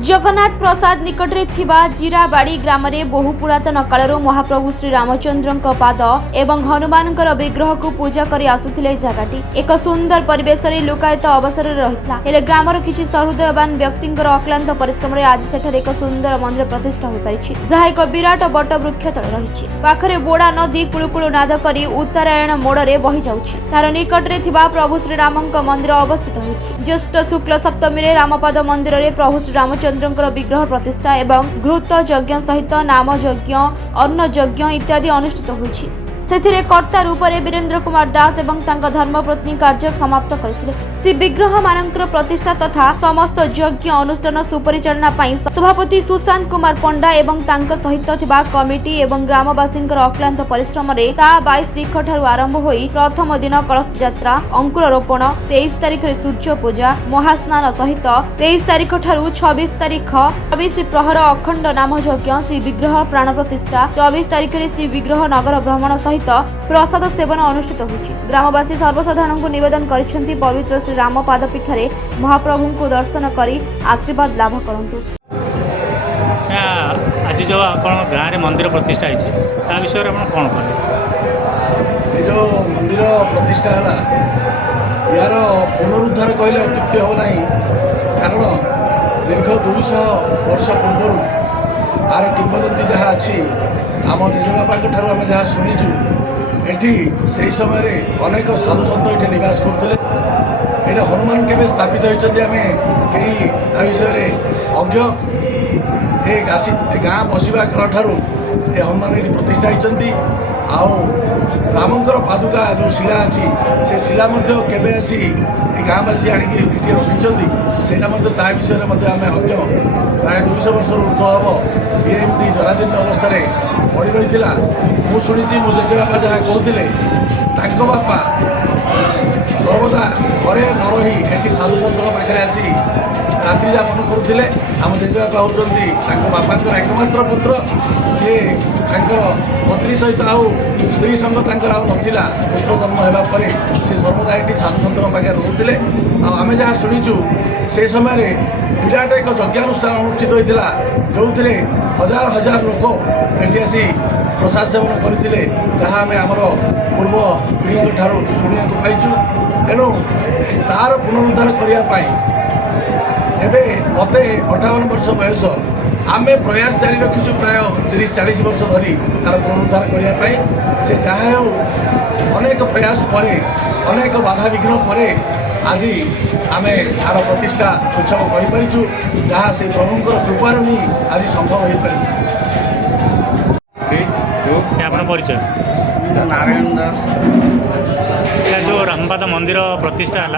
जगन्नाथ प्रसाद निकट रे थिबा जीराबाड़ी ग्राम रे बहु पुरातन कालर महाप्रभु श्री रामचंद्र पाद एवं हनुमान विग्रह को पूजा करी आसुथिले जगहटी एक सुंदर परिवेश रे लोकायत अवसर रहितला हेले ग्रामर किछि सहृदयवान व्यक्तिंकर अक्लांत परिश्रम रे आज सेठारे एक सुंदर मंदिर प्रतिष्ठा होई परिछि जहा एक विराट बट वृक्ष तळे रहिछि पाखरे बोडा नदी कुळुकुळु नाद करी उत्तरायण मोड़ रे बहि जाउछि तार निकट रे थिबा प्रभु श्री रामंक मंदिर अवस्थित होइछि ज्येष्ठ शुक्ल सप्तमी रे रामपाद मंदिर रे प्रभु श्री रामचंद्र विग्रह प्रतिष्ठा एवं घृत यज्ञ सहित नाम यज्ञ अन्न यज्ञ इत्यादि अनुष्ठित होइछि सेथिरे कर्ता रूप रे वीरेंद्र कुमार दास एवं तांका धर्मपत्नी कार्य समाप्त करथिले श्री विग्रह मानकर प्रतिष्ठा तथा समस्त यज्ञ अनुष्ठान सुपरिचालना पाई सभापति सुशांत कुमार पंडा एवं तांका सहित थिबा कमिटी एवं ग्रामवासींकर अक्लांत परिश्रम रे ता 22 तारिख ठारू आरंभ होई प्रथम दिन कलश यात्रा अंकुर रोपण 23 तारिख रे सूर्य पूजा महास्नान सहित 23 तारिख ठारू 26 तारिख 24 प्रहर अखंड नाम यज्ञ श्री विग्रह प्राण प्रतिष्ठा 24 तारिख रे श्री विग्रह नगर भ्रमण सहित प्रसाद सेवन अनुष्ठित होछि ग्रामवासी सर्वसाधारण को निवेदन करिसेंती पवित्र श्री राम पादपीठ रे महाप्रभु को दर्शन करी आशीर्वाद लाभ करंतु। आज जो आपण गाँव में मंदिर प्रतिष्ठा है विषय में कौन कहे ये जो मंदिर प्रतिष्ठा है यार पुनरुद्धार कहले अत्युक्ति हो नहीं कारण दीर्घ 200 वर्ष पूर्व आर किंवदंती जहाँ अच्छी आम जेजेबापा ठार आम जहाँ शुणीचु एठी से समय अनेक साधु सत ये निवास करते ये हनुमान केवे स्थापित होती आम कहीं ता विषय अज्ञ ए गाँ बसवा काल ठारू ए हनुमान ये प्रतिष्ठा होती आउ रामंकर पादुका जो शिला अच्छी से शिला केवे आसी गाँवासी आणिकी रखिंट से विषय में आम अज्ञ प्राय 200 वर्ष ऊर्ध हम ये एमती जराजीर्ण अवस्था पड़ी रही मु शुणी मो जेजेबापा जहाँ कहते बापा सर्वदा घरे न रही एटी साधु सत पाखे आसी रात्रि यापन करुले आम जेजेबापा होती बापांकर एकमात्र पुत्र सी पत्नी सहित आउ स्त्री संग नाला पुत्र जन्म होगापर सी सर्वदा ये साधु सत पाखे रोते आम जहाँ शुणीचु से समय विराट एक यज्ञानुष्ठान अनुष्ठित होता जो थे हजार हजार लोक एटी आसी प्रसाद सेवन करते जहाँ आम आमर पूर्व पीढ़ी ठारू शुणा पाइचु तेणु तार पुनरुद्धार करने एबे मते 58 वर्ष बयस आम प्रयास जारी रखीचु प्राय 30-40 वर्ष धरी तार पुनरुद्धार करने से जहाँ हो अनेक प्रयास पर अनेक बाधा विघ्न पर आज आम तार प्रतिष्ठा उत्सव करूँ जहाँ से प्रभुंर कृपार ही आज संभव हो पार। परिचय नारायण दास जो रामपाद मंदिर प्रतिष्ठा है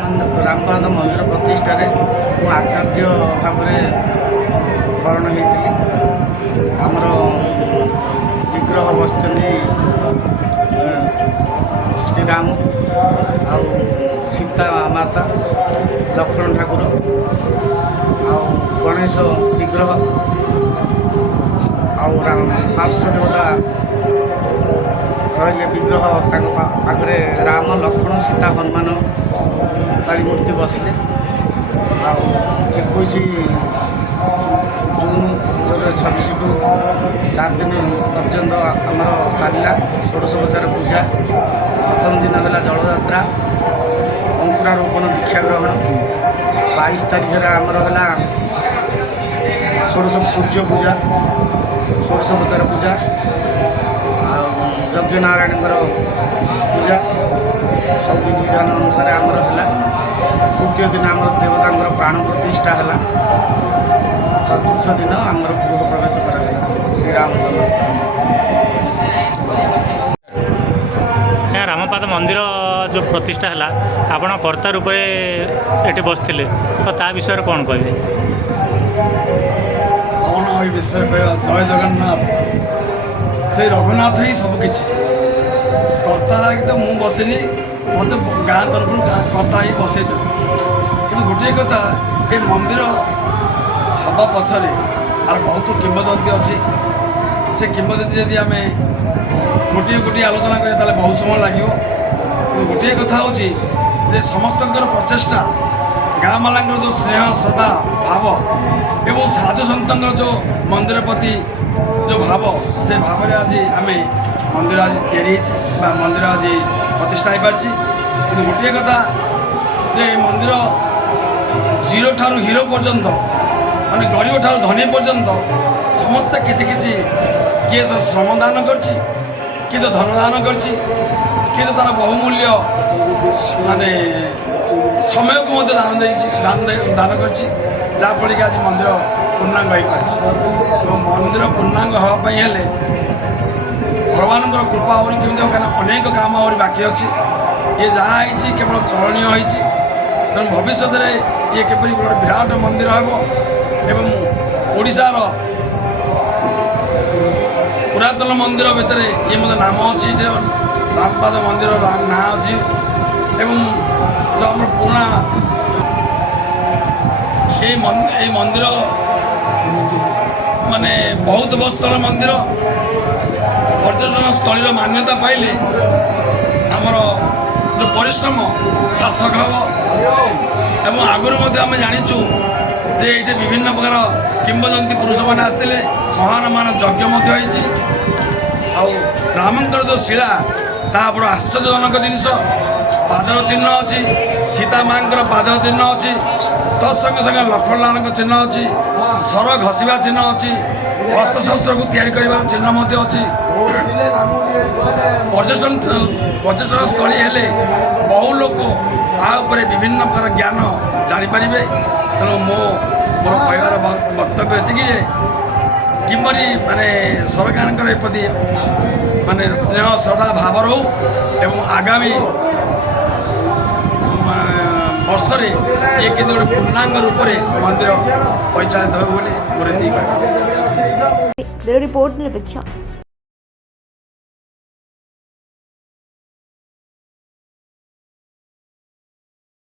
रामपाद मंदिर प्रतिष्ठा रे मु आचार्य भाव वर्ण होती आमर विग्रह बसती श्रीराम आउ सीता माता लक्ष्मण ठाकुर आउ गणेश विग्रह आउ पार्श्व जोड़ा रही विग्रह पाखे राम लक्ष्मण सीता हनुमान चारि मूर्ति बसले आउ 21 जून 2026 टू 4 दिन पर्यंत आमर चलला षोडशोपचार पूजा प्रथम दिन है जलयात्रा अंकुरारोपण दीक्षा ग्रहण 22 तारिख आमर है षोडश सूर्य पूजा षोडशोपचार पूजा यज्ञ नारायण पूजा सब विधि विधान अनुसार आमर है तृतीय दिन आमर देवता प्राण प्रतिष्ठा है चतुर्थ दिन आमर गृह प्रवेश कराला श्री रामचंद्र। रामपाद मंदिर जो प्रतिष्ठा है आपण कर्ता रूप ये बसते तो ता विषय कौन कहे कौन विषय कह जय जगन्नाथ से रघुनाथ ही सबकि कर्ता तो मुझे बसनी मत गाँ तरफ कर्ता ही बसई कि गोटे कथा ये मंदिर हवा पछरे आर बहुत किंवदंती अच्छी से किंवदंती यदि आम गोटे गोटे आलोचना करें बहुत समय लगे कि गोटे कथा हूँ समस्त प्रचेषा गाँ मानक जो स्नेह श्रद्धा ଭାବ ଏବଂ ସାଧୁ ସନ୍ତଙ୍କର ଯେଉଁ ମନ୍ଦିର ପ୍ରତି ଯେଉଁ ଭାବ ସେ ଭାବରେ ଆଜି ଆମେ ମନ୍ଦିର ଆଜି ତିଆରି ହେଇଛି ବା ମନ୍ଦିର ଆଜି ପ୍ରତିଷ୍ଠା ହେଇପାରିଛି। କିନ୍ତୁ ଗୋଟିଏ କଥା ଯେ ଏ ମନ୍ଦିର ଜିରୋ ଠାରୁ ହିରୋ ପର୍ଯ୍ୟନ୍ତ ମାନେ ଗରିବ ଠାରୁ ଧନୀ ପର୍ଯ୍ୟନ୍ତ ସମସ୍ତେ କିଛି କିଛି କିଏ ଶ୍ରମ ଦାନ କରିଛି, କିଏ ତ ଧନ ଦାନ କରିଛି, କିଏ ତ ତା'ର ବହୁମୂଲ୍ୟ ମାନେ ସମୟକୁ ମଧ୍ୟ ଦାନ କରିଛି, ଯାହାଫଳରେ କି ଆଜି ମନ୍ଦିର ପୂର୍ଣ୍ଣାଙ୍ଗ ହୋଇପାରିଛି। ଏବଂ ମନ୍ଦିର ପୂର୍ଣ୍ଣାଙ୍ଗ ହେବା ପାଇଁ ହେଲେ ଭଗବାନଙ୍କର କୃପା ଆହୁରି କେମିତି ହେବ, କାରଣ ଅନେକ କାମ ଆହୁରି ବାକି ଅଛି। ଇଏ ଯାହା ହେଇଛି କେବଳ ଚଳନୀୟ ହେଇଛି, ତେଣୁ ଭବିଷ୍ୟତରେ ଇଏ କିପରି ଗୋଟେ ବିରାଟ ମନ୍ଦିର ହେବ ଏବଂ ଓଡ଼ିଶାର ପୁରାତନ ମନ୍ଦିର ଭିତରେ ଇଏ ମଧ୍ୟ ନାମ ଅଛି। ଏଠି ରାମପାଦ ମନ୍ଦିର ନାଁ ଅଛି ଏବଂ ଯେଉଁ ଆମର ପୁରୁଣା এই ମନ୍ଦିର ମାନେ ବହୁତ ବର୍ଷର ମନ୍ଦିର ପର୍ଯ୍ୟଟନ ସ୍ଥଳୀର ମାନ୍ୟତା ପାଇଲେ ଆମର ଯେଉଁ ପରିଶ୍ରମ ସାର୍ଥକ ହେବ। ଏବଂ ଆଗରୁ ମଧ୍ୟ ଆମେ ଜାଣିଛୁ ଯେ ଏଇଠି ବିଭିନ୍ନ ପ୍ରକାର କିମ୍ବଦନ୍ତୀ ପୁରୁଷମାନେ ଆସିଥିଲେ, ମହାନ ମହାନ ଯଜ୍ଞ ମଧ୍ୟ ହେଇଛି। ଆଉ ରାମଙ୍କର ଯେଉଁ ଶିଳା ତାହା ବଡ଼ ଆଶ୍ଚର୍ଯ୍ୟଜନକ ଜିନିଷ। ପାଦର ଚିହ୍ନ ଅଛି, ସୀତା ମାଙ୍କର ପାଦର ଚିହ୍ନ ଅଛି, ତତ୍ସଙ୍ଗେ ସଙ୍ଗେ ଲକ୍ଷ୍ମଣଲାଲଙ୍କ ଚିହ୍ନ ଅଛି, ସର ଘଷିବା ଚିହ୍ନ ଅଛି, ହସ୍ତଶସ୍ତ୍ରକୁ ତିଆରି କରିବାର ଚିହ୍ନ ମଧ୍ୟ ଅଛି। ପର୍ଯ୍ୟଟନ ସ୍ଥଳୀ ହେଲେ ବହୁ ଲୋକ ଆ ଉପରେ ବିଭିନ୍ନ ପ୍ରକାର ଜ୍ଞାନ ଜାଣିପାରିବେ। ତେଣୁ ମୋର କହିବାର ବକ୍ତବ୍ୟ ଏତିକି ଯେ କିପରି ମାନେ ସରକାରଙ୍କର ଏ ପ୍ରତି ମାନେ ସ୍ନେହ ଶ୍ରଦ୍ଧା ଭାବ ରହୁ ଏବଂ ଆଗାମୀ ବର୍ଷରେ ଇଏ କିନ୍ତୁ ଗୋଟେ ପୂର୍ଣ୍ଣାଙ୍ଗ ରୂପରେ ମନ୍ଦିର ପରିଚାଳିତ ହେବ ବୋଲି ମୋର ଏତିକି କହିବା। ବ୍ୟୁରୋ ରିପୋର୍ଟ ନିରପେକ୍ଷ।